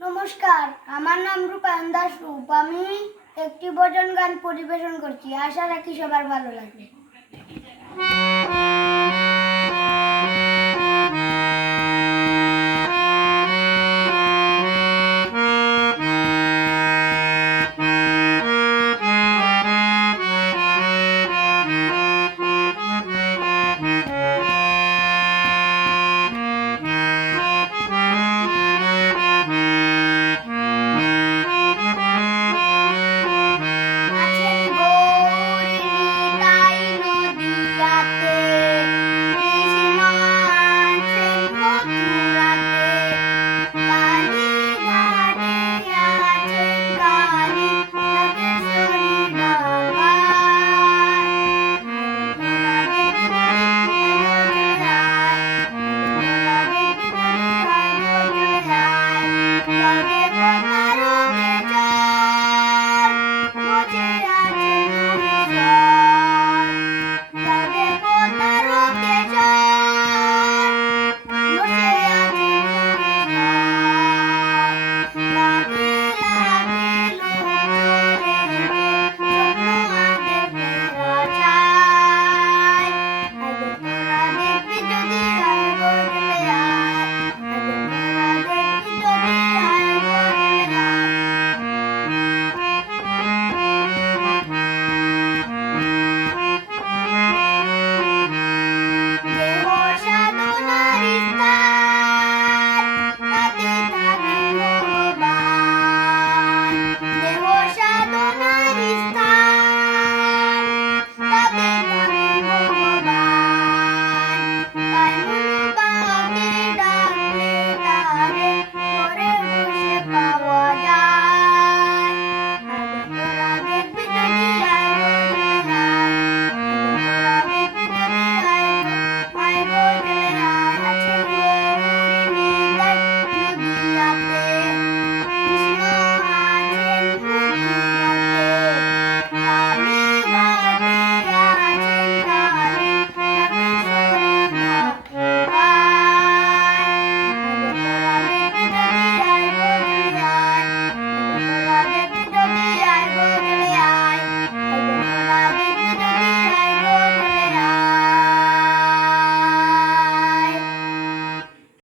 নমস্কার, আমার নাম রূপায়ণ দাস রূপ। আমি একটি ভজন গান পরিবেশন করছি। আশা রাখি সবার ভালো লাগবে।